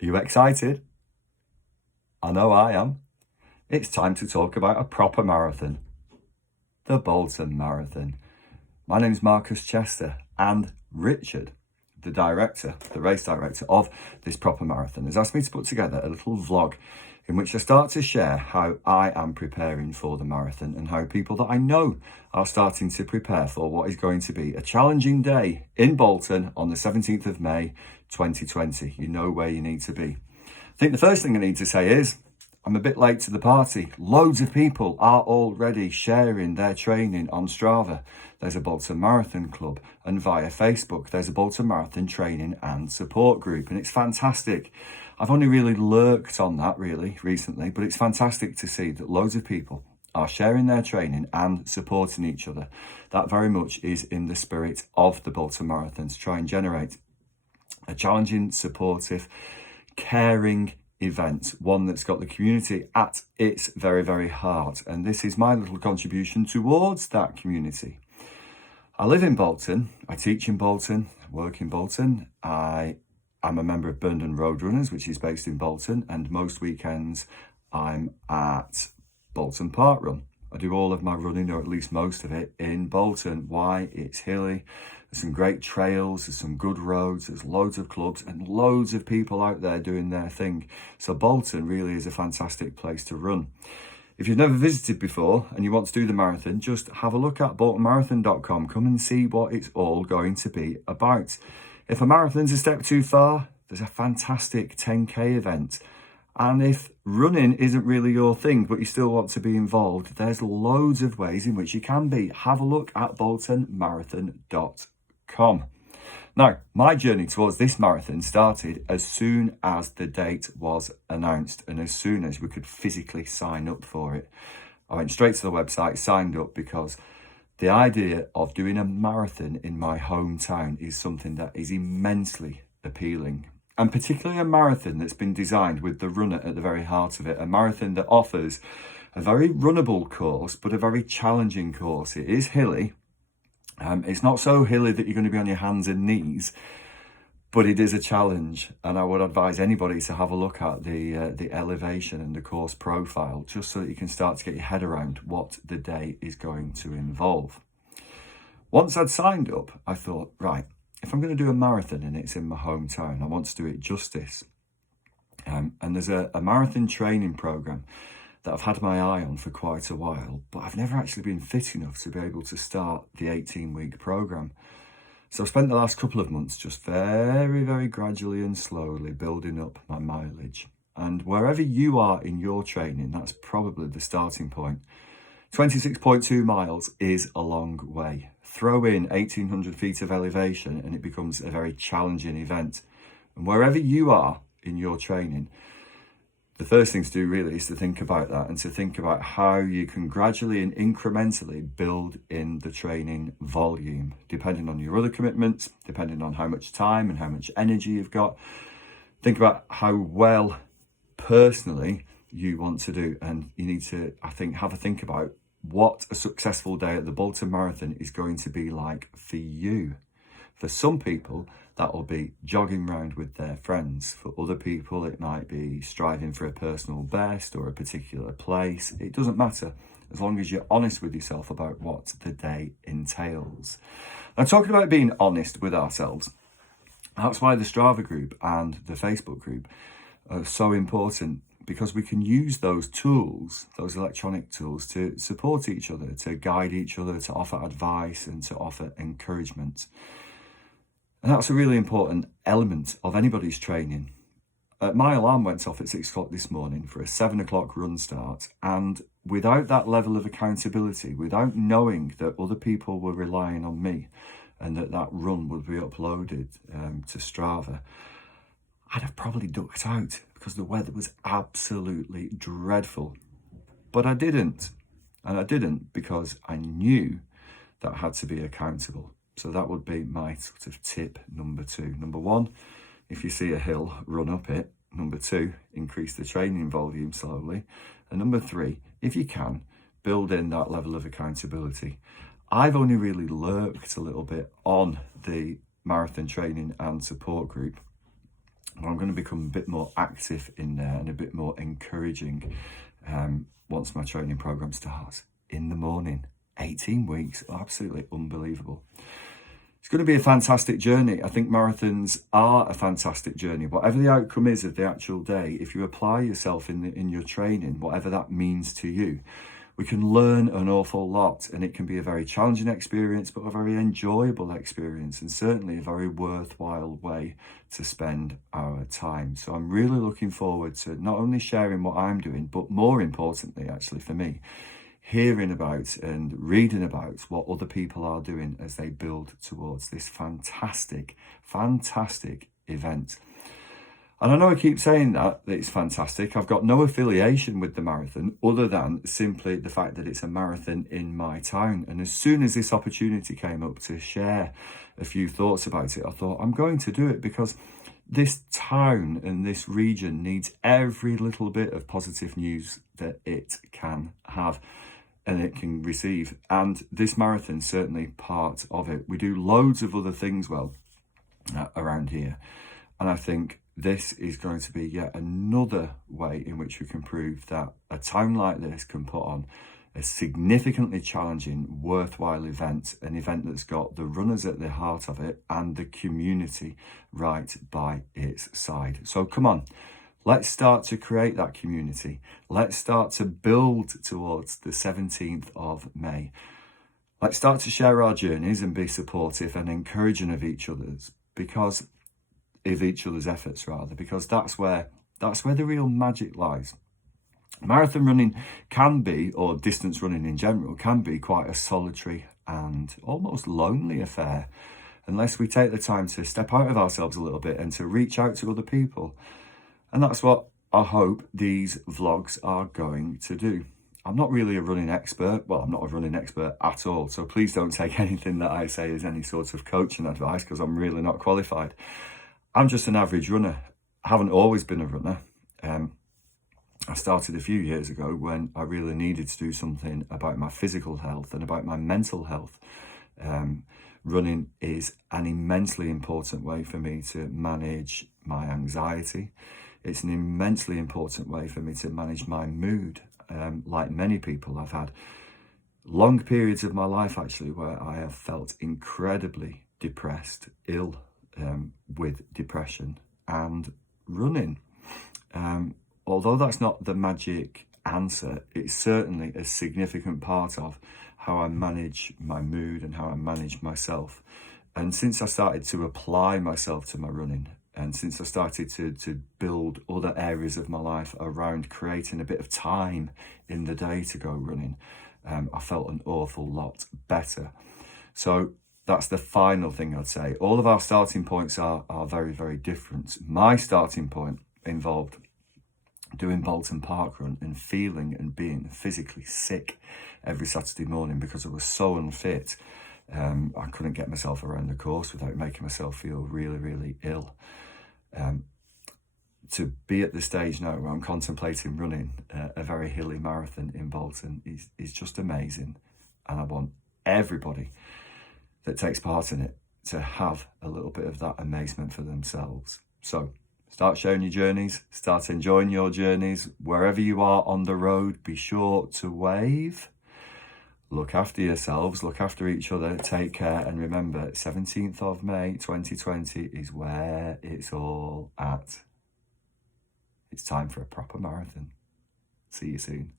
Are you excited? I know I am. It's time to talk about a proper marathon. The Bolton Marathon. My name's Marcus Chester, and Richard, the race director of this proper marathon, has asked me to put together a little vlog in which I start to share how I am preparing for the marathon and how people that I know are starting to prepare for what is going to be a challenging day in Bolton on the 17th of May 2020. You know where you need to be. I think the first thing I need to say is I'm a bit late to the party. Loads of people are already sharing their training on Strava. There's a Bolton Marathon Club, and via Facebook there's a Bolton Marathon training and support group, and it's fantastic. I've only really lurked on that recently, but it's fantastic to see that loads of people are sharing their training and supporting each other. That very much is in the spirit of the Bolton Marathon, to try and generate a challenging, supportive, caring event, one that's got the community at its very, very heart. And this is my little contribution towards that community. I live in Bolton, I teach in Bolton, I work in Bolton. I am a member of Burnden Roadrunners, which is based in Bolton, and most weekends I'm at Bolton Park Run. I do all of my running, or at least most of it, in Bolton. Why? It's hilly. There's some great trails, there's some good roads, there's loads of clubs and loads of people out there doing their thing. So Bolton really is a fantastic place to run. If you've never visited before and you want to do the marathon, just have a look at boltonmarathon.com. Come and see what it's all going to be about. If a marathon's a step too far, there's a fantastic 10K event. And if running isn't really your thing, but you still want to be involved, there's loads of ways in which you can be. Have a look at boltonmarathon.com. Now, my journey towards this marathon started as soon as the date was announced and as soon as we could physically sign up for it. I went straight to the website, signed up, because the idea of doing a marathon in my hometown is something that is immensely appealing. And particularly a marathon that's been designed with the runner at the very heart of it. A marathon that offers a very runnable course, but a very challenging course. It is hilly. It's not so hilly that you're going to be on your hands and knees, but it is a challenge. And I would advise anybody to have a look at the elevation and the course profile, just so that you can start to get your head around what the day is going to involve. Once I'd signed up, I thought, right, if I'm going to do a marathon and it's in my hometown, I want to do it justice. And there's a marathon training program that I've had my eye on for quite a while, but I've never actually been fit enough to be able to start the 18-week program. So I've spent the last couple of months just very, very gradually and slowly building up my mileage. And wherever you are in your training, that's probably the starting point. 26.2 miles is a long way. Throw in 1,800 feet of elevation and it becomes a very challenging event. And wherever you are in your training, the first thing to do really is to think about that and to think about how you can gradually and incrementally build in the training volume, depending on your other commitments, depending on how much time and how much energy you've got. Think about how well personally you want to do, and you need to, I think, have a think about what a successful day at the Bolton Marathon is going to be like for you. For some people, that will be jogging around with their friends. For other people, it might be striving for a personal best or a particular place. It doesn't matter, as long as you're honest with yourself about what the day entails. Now, talking about being honest with ourselves, that's why the Strava group and the Facebook group are so important, because we can use those tools, those electronic tools, to support each other, to guide each other, to offer advice and to offer encouragement. And that's a really important element of anybody's training. My alarm went off at 6 o'clock this morning for a 7 o'clock run start. And without that level of accountability, without knowing that other people were relying on me and that run would be uploaded to Strava, I'd have probably ducked out because the weather was absolutely dreadful. But I didn't. And I didn't because I knew that I had to be accountable. So that would be my sort of tip number 2. Number 1, if you see a hill, run up it. Number 2, increase the training volume slowly. And number 3, if you can, build in that level of accountability. I've only really lurked a little bit on the marathon training and support group I'm going to become a bit more active in there and a bit more encouraging once my training program starts in the morning. 18 weeks, absolutely unbelievable. It's going to be a fantastic journey. I think marathons are a fantastic journey. Whatever the outcome is of the actual day, if you apply yourself in your training, whatever that means to you, we can learn an awful lot, and it can be a very challenging experience, but a very enjoyable experience, and certainly a very worthwhile way to spend our time. So I'm really looking forward to not only sharing what I'm doing, but more importantly, actually for me, hearing about and reading about what other people are doing as they build towards this fantastic, fantastic event. And I know I keep saying that it's fantastic. I've got no affiliation with the marathon other than simply the fact that it's a marathon in my town. And as soon as this opportunity came up to share a few thoughts about it, I thought I'm going to do it because this town and this region needs every little bit of positive news that it can have and it can receive. And this marathon's certainly part of it. We do loads of other things around here. And I think this is going to be yet another way in which we can prove that a town like this can put on a significantly challenging, worthwhile event, an event that's got the runners at the heart of it and the community right by its side. So come on, let's start to create that community. Let's start to build towards the 17th of May. Let's start to share our journeys and be supportive and encouraging of each other's efforts, because that's where the real magic lies. Marathon running can be, or distance running in general, can be quite a solitary and almost lonely affair unless we take the time to step out of ourselves a little bit and to reach out to other people. And that's what I hope these vlogs are going to do. I'm not really a running expert. Well, I'm not a running expert at all. So please don't take anything that I say as any sort of coaching advice, because I'm really not qualified. I'm just an average runner. I haven't always been a runner. I started a few years ago when I really needed to do something about my physical health and about my mental health. Running is an immensely important way for me to manage my anxiety. It's an immensely important way for me to manage my mood. Like many people, I've had long periods of my life actually where I have felt incredibly depressed, ill with depression, and running. Although that's not the magic answer, it's certainly a significant part of how I manage my mood and how I manage myself. And since I started to apply myself to my running, and since I started to build other areas of my life around creating a bit of time in the day to go running, I felt an awful lot better. So that's the final thing I'd say. All of our starting points are very, very different. My starting point involved doing Bolton Park Run and feeling and being physically sick every Saturday morning because I was so unfit. I couldn't get myself around the course without making myself feel really, really ill. To be at the stage now where I'm contemplating running a very hilly marathon in Bolton is just amazing. And I want everybody that takes part in it to have a little bit of that amazement for themselves. So start sharing your journeys, start enjoying your journeys. Wherever you are on the road, be sure to wave. Look after yourselves, look after each other, take care, and remember, 17th of May 2020 is where it's all at. It's time for a proper marathon. See you soon.